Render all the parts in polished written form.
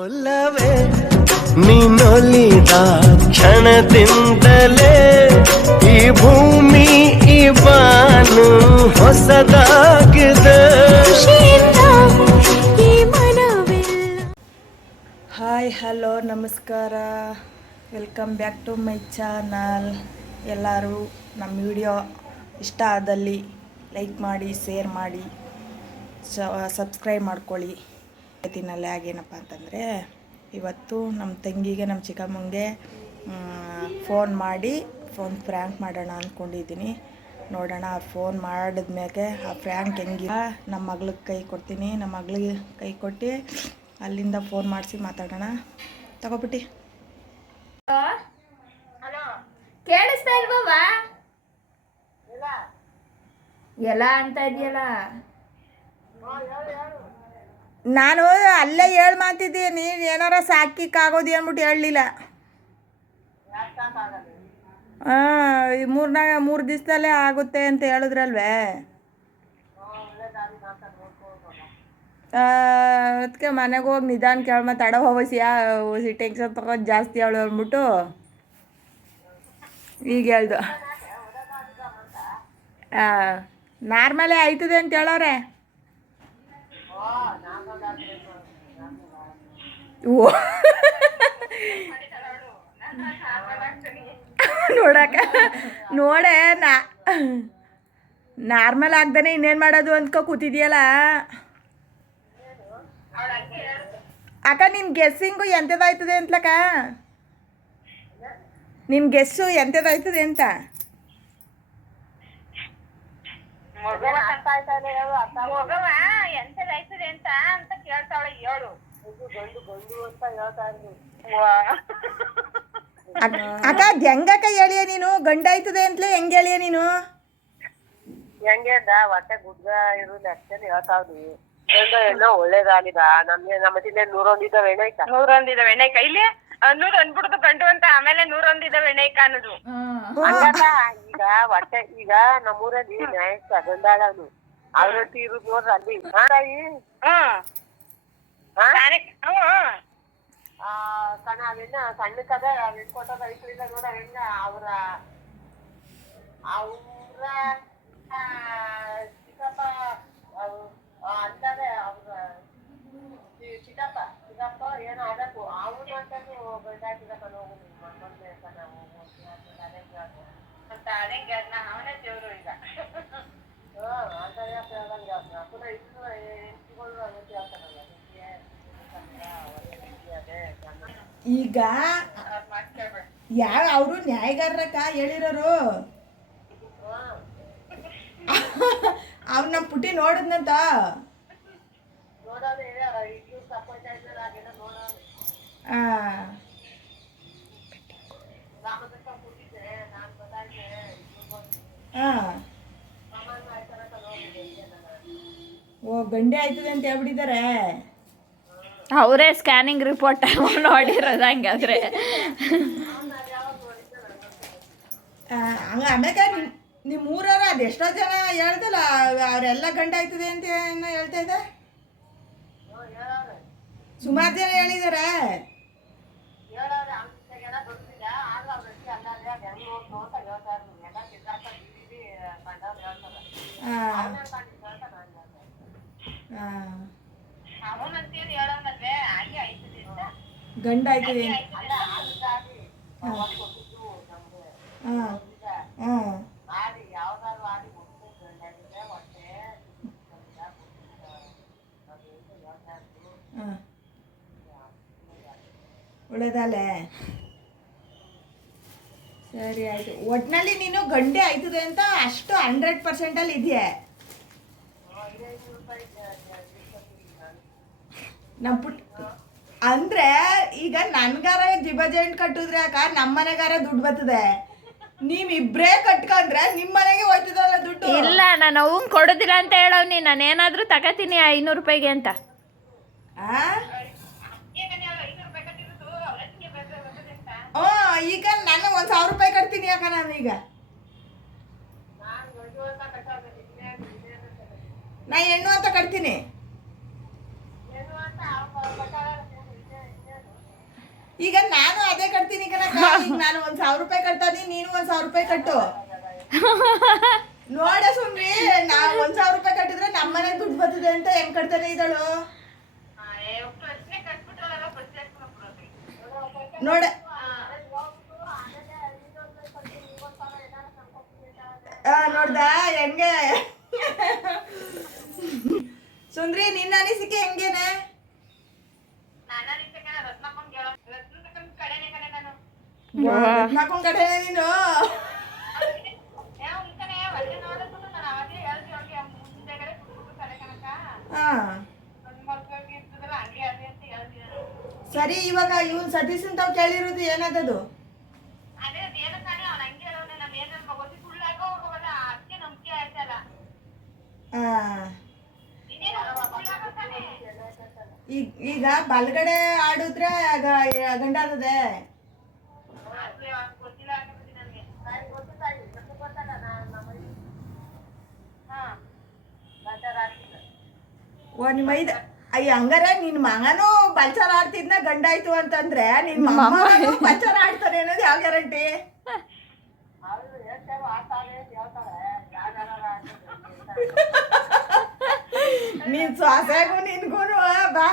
ಒಲವೇ ನೀನೊಲಿದ ಕ್ಷಣದಿಂದಲೇ ಈ ಭೂಮಿ ಈ ಬಾನು ಹೊಸದಾಗಿದೆ. ಹಾಯ್ ಹಲೋ ನಮಸ್ಕಾರ, welcome back to my channel. ಎಲ್ಲರೂ ನಮ್ಮ ವಿಡಿಯೋ ಇಷ್ಟ ಆದಲ್ಲಿ ಲೈಕ್ ಮಾಡಿ, ಶೇರ್ ಮಾಡಿ, ಸಬ್ಸ್ಕ್ರೈಬ್ ಮಾಡ್ಕೊಳ್ಳಿ. ಇವತ್ತಿನಲ್ಲಿ ಆಗೇನಪ್ಪ ಅಂತಂದರೆ, ಇವತ್ತು ನಮ್ಮ ತಂಗಿಗೆ ನಮ್ಮ ಚಿಕ್ಕಮ್ಮಂಗೆ ಫೋನ್ ಮಾಡಿ ಪ್ರ್ಯಾಂಕ್ ಮಾಡೋಣ ಅಂದ್ಕೊಂಡಿದ್ದೀನಿ. ನೋಡೋಣ, ಫೋನ್ ಮಾಡಿದ್ಮ್ಯಾಗೆ ಆ ಪ್ರ್ಯಾಂಕ್ ಹೆಂಗಿಲ್ಲ ನಮ್ಮ ಮಗಳಿಗೆ ಕೈ ಕೊಡ್ತೀನಿ. ನಮ್ಮ ಮಗಳಿಗೆ ಕೈ ಕೊಟ್ಟು ಅಲ್ಲಿಂದ ಫೋನ್ ಮಾಡಿಸಿ ಮಾತಾಡೋಣ. ತಗೋಬಿಟ್ಟು ಕೇಳಿಸ್ತಾ ಇಲ್ವಾ? ಎಲ್ಲ ಅಂತ ಇದೆಯಲ್ಲ, ನಾನು ಅಲ್ಲೇ ಹೇಳಿ ಮಾತಿದ್ದೆ. ನೀವು ಏನಾರ ಸಾಕಿಕ್ಕಾಗೋದು ಅಂದ್ಬಿಟ್ಟು ಹೇಳಲಿಲ್ಲ. ಈ ಮೂರು ದಿವಸದಲ್ಲೇ ಆಗುತ್ತೆ ಅಂತ ಹೇಳಿದ್ರಲ್ವೇ, ಅದಕ್ಕೆ ಮನೆಗೆ ಹೋಗಿ ನಿಧಾನ ಕೇಳಿ ಮತ್ತೆ ಅಡ ಹೋಗಿ ಟೆನ್ಷನ್ ತಗೊಂಡು ಜಾಸ್ತಿ ಹೇಳು ಅಂದ್ಬಿಟ್ಟು ಈಗ ಹೇಳ್ದು. ನಾರ್ಮಲೇ ಆಯ್ತದೆ ಅಂತ ಹೇಳೋರೆ. ಓ ನೋಡಕ್ಕ ನೋಡೆ ನಾರ್ಮಲ್ ಆಗ್ದಾನೆ ಇನ್ನೇನು ಮಾಡೋದು ಅಂದ್ಕೊ ಕೂತಿದ್ಯಲ್ಲ ಅಕ್ಕ. ನಿನ್ನ ಗೆಸ್ಸಿಂಗು ಎಂಥದ್ದಾಯ್ತದೆ ಅಂತಲಕ್ಕ, ನಿನ್ನ ಗೆಸ್ಸು ಎಂಥದ್ದಾಯ್ತದೆ ಅಂತ. ಅಕ್ಕ ಹೆಂಗಕ್ಕ ಹೇಳಿಯ ನೀನು? ಗಂಡಾಯ್ತದೆ ಅಂತಲೇ ಹೆಂಗೆ ಹೇಳಿಯ ನೀನು? ಹೆಂಗೆ ಅಂದ ಹೊಟ್ಟೆ ಗುಡ್ಗ ಇರೋದು ಅಷ್ಟೇ ಹೇಳ್ತಾವ್ರಿ. ಗಂಡ ಏನೋ ಒಳ್ಳೇದಾಗಿದ. ನಮ್ಗೆ ನಮ್ಮ ಮತ್ತಿಂದ 101 ಎಣ್ಣೆಕ 101 ಎಣ್ಣೆಕ ಇಲ್ಲಿ 100 ಅಂದ್ಬಿಡುದು ಗಂಡು ಅಂತ, ಆಮೇಲೆ 101 ಎಣ್ಣೆಕ ಅನ್ನೋದು. ಹಂಗಲ್ಲ, ಈಗ ಹೊಟ್ಟೆ ಈಗ ನಮ್ಮೂರಲ್ಲಿ ನ್ಯಾಯಸ್ಥ ಗಂಡಾಳನು ಅವ್ರೊಟ್ಟಿ ಇರುದು ನೋಡ್ರಿ ಅಲ್ಲಿ ತಾಯಿ. ಕಣ ಅವೆನ್ನ ಸಣ್ಣಕ್ಕದ ಕೊಟ್ಟದ ಐಕ್ಳಿಲ್ಲ ನೋಡ ಹೆಂಗ ಅವ್ರ ಚಿಕ್ಕಪ್ಪ ಅಂತಾರೆ. ಅವ್ರ ಚಿಕ್ಕಪ್ಪ ಏನೋ ಅದಕ್ಕೂ ಅವನು ಅಂತಾನು ಗಂಡಾಕಿದಪ್ಪ ಹೋಗುದು ಅಂತ ಅದೇ ಅವನೇ ದೇವ್ರು ಈಗ. ಈಗ ಯಾವ ಅವರು ನ್ಯಾಯಗಾರರಕ್ಕ ಹೇಳಿರೋರು? ಅವ್ನ ನಮ್ಮ ಪುಟ್ಟಿ ನೋಡಿದ್ನಂತ. ಓ ಗಂಡೆ ಆಯ್ತದೆ ಅಂತ ಹೇಳ್ಬಿಟ್ಟಿದ್ದಾರೆ. ಅವರೇ ಸ್ಕ್ಯಾನಿಂಗ್ ರಿಪೋರ್ಟ್ ನೋಡಿರೋದು ಹಂಗಾದ್ರೆ. ಆಮೇಲೆ ನಿಮ್ಮ ಊರವ್ರ ಅದೆಷ್ಟೋ ಜನ ಹೇಳ್ದಲ್ಲ, ಅವರೆಲ್ಲ ಗಂಡ ಆಯ್ತದೆ ಅಂತ ಹೇಳ್ತಾ ಇದ್ದೆ. ಸುಮಾರು ಜನ ಹೇಳಿದಾರೆ. ಗಂಡ ಆಯ್ತದೆ. ಒಳ್ಳೇದಲ್ಲೇ, ಸರಿ ಆಯ್ತು. ಒಟ್ನಲ್ಲಿ ನೀನು ಗಂಡೆ ಆಯ್ತದೆ ಅಂತ ಅಷ್ಟು 100% ಇದೆಯಾ? ನಮ್ಮ ಪುಟ್ಟ ಅಂದ್ರೆ ಈಗ ನನ್ಗಾರ ಡಿಪಾಸಿಟ್ ಕಟ್ಟಿದ್ರೆ ಅಕ್ಕ ನಮ್ಮ ಮನೆಗಾರ ದುಡ್ಡು ಬರ್ತದೆ. ನೀವಿಬ್ರೇ ಕಟ್ಕೊಂಡ್ರೆ ನಿಮ್ಮ ಮನೆಗೆ ಹೋಯ್ತದಲ್ಲ ದುಡ್ಡು. ಇಲ್ಲ, ನಾನು ಅವ್ನ್ ಕೊಡೋದಿಲ್ಲ ಅಂತ ಹೇಳವ್ನಿ. ನಾನು ಏನಾದ್ರೂ ತಗೋತೀನಿ 500 ರೂಪಾಯಿಗೆ ಅಂತ. ಈಗ ನಾನು 1000 ರೂಪಾಯಿ ಕಟ್ತೀನಿ ಅಕ್ಕ. ನಾನು ಈಗ ನಾ ಹೆಣ್ಣು ಅಂತ ಕಟ್ತೀನಿ. ಈಗ ನಾನು ಅದೇ ಕಟ್ತೀನಿ ಕಣಕ್ಕ. ಈಗ ನಾನು 1,000 ರೂಪಾಯಿ ಕಟ್ತಾನಿ, ನೀನು 1,000 ರೂಪಾಯಿ ಕಟ್ಟು. ನೋಡ ಸುಮ್ರಿ, ನಾವ್ 1,000 ರೂಪಾಯಿ ಕಟ್ಟಿದ್ರೆ ನಮ್ಮನೆ ದುಡ್ಡು ಬರ್ತದೆ ಅಂತ ಹೆಂಗ್ ಕಟ್ತಾನೆ ಇದ್ದಾಳು ನೋಡ. ನೋಡ್ದ ಹೆಂಗೆ ಸುಂದ್ರಿ, ನಿನ್ನ ಅನಿಸಿಕೆ ಹೆಂಗೇನೆ? ರತ್ನಕ್ಕನ್ ಕಡೆನೆ ನೀನು. ಸರಿ, ಇವಾಗ ಇವನ್ ಸತೀಶ್ ಅಂತ ಕೇಳಿರೋದು ಏನದದು? ಈಗ ಬಲ್ಗಡೆ ಆಡಿದ್ರೆ ಗಂಡ ಆದದೆ. ಓ ನಿಮ್ಮ ಅಯ್ಯ ಹಂಗಾರೆ ನಿನ್ ಮಗನು ಬಲ್ಚಾರ ಆಡ್ತಿದ್ನ ಗಂಡ ಆಯ್ತು ಅಂತಂದ್ರೆ ನಿನ್ ಮಗನು ಬಲ್ಚಾರ ಆಡ್ತಾರೆ ಅನ್ನೋದು ಯಾವ ಗ್ಯಾರಂಟಿ? ನೀನ್ ಸ್ವಾಸೆಗೂ ನಿನ್ಗೂ ಬಾ.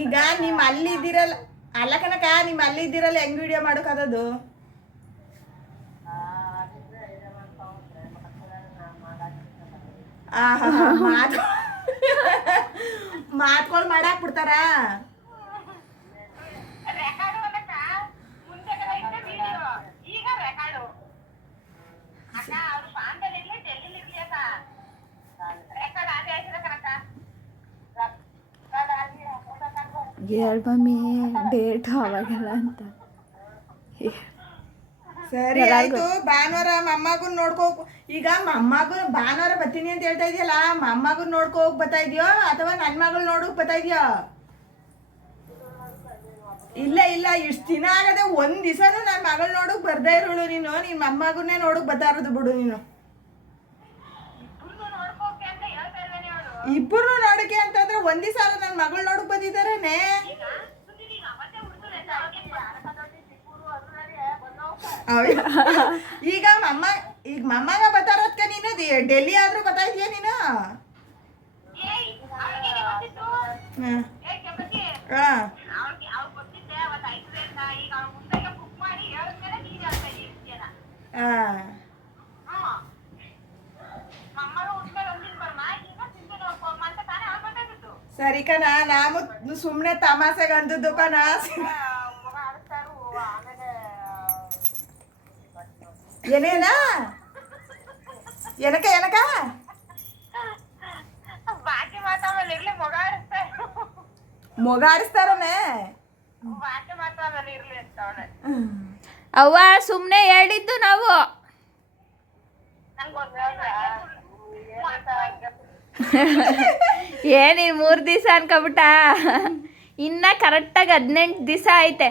ಈಗ ನಿಮ್ ಅಲ್ಲಿದ್ದೀರಲ್ಲ, ಅಲ್ಲ ಕನಕ, ನಿಮ್ ಅಲ್ಲಿದ್ದೀರಲ್ಲ ಹೆಂಗ್ ವಿಡಿಯೋ ಮಾಡೋಕದದು? ಮಾತ್ಕೊಳ್ ಮಾಡಾಕ್ ಬಿಡ್ತಾರ. ಹೇಳ್ಬಮ್ಮಿ ಡೇಟ್ ಅವಾಗೆಲ್ಲ ಅಂತ. ಸರಿ ಆಯ್ತು, ಭಾನುವಾರ ಮೊಮ್ಮಗನ್ ನೋಡ್ಕೋ. ಈಗ ಮೊಮ್ಮಗನ್ ಭಾನುವಾರ ಬರ್ತೀನಿ ಅಂತ ಹೇಳ್ತಾ ಇದೆಯಲ್ಲ, ಮೊಮ್ಮಗನ್ ನೋಡ್ಕೋ ಹೋಗ್ ಬರ್ತಾ ಇದೆಯೋ ಅಥವಾ ನನ್ ಮಗಳು ನೋಡಕ್ ಬರ್ತಾ ಇದೆಯೋ? ಇಲ್ಲ ಇಲ್ಲ, ಇಷ್ಟು ದಿನ ಆಗದೆ ಒಂದ್ ದಿವಸನು ನನ್ ಮಗಳು ನೋಡಕ್ ಬರ್ದೇ ಇರೋಳು ನೀನು. ನಿನ್ ಮೊಮ್ಮಗನ್ನೇ ನೋಡಕ್ ಬರ್ತಾ ಇರೋದು ಬಿಡು ನೀನು. ಇಬ್ಬರು ನೋಡಕ್ಕೆ ಅಂತಂದ್ರೆ ಒಂದ್ ದಿವಸ ನನ್ ಮಗಳು ನೋಡಕ್ ಬಂದಿದ್ದಾರೇನೆ. ಈಗ ಮೊಮ್ಮಗ ಬರ್ತಾರದ್ಕ ನೀನು ಡೆಲ್ಲಿ ಆದ್ರೂ ಬರ್ತಾ ಇದೀಯ ನೀನು? ಸರಿ ಕಣ, ನಾನು ಸುಮ್ನೆ ತಮಾಸೆಗೆ ಅಂದದ್ದು ಕಣ. ಏನೇನ ಏನಕ ಏನಕ ಮೊಗ ಆಡಿಸ್ತಾರನೆ. ಅವ್ವ ಸುಮ್ನೆ ಹೇಳಿದ್ದು ನಾವು. ಏನಿ 3 ದಿವಸ ಅನ್ಕೊಬಿಟ್ಟ, ಇನ್ನ ಕರೆಕ್ಟಾಗಿ 18 ದಿವಸ ಐತೆ.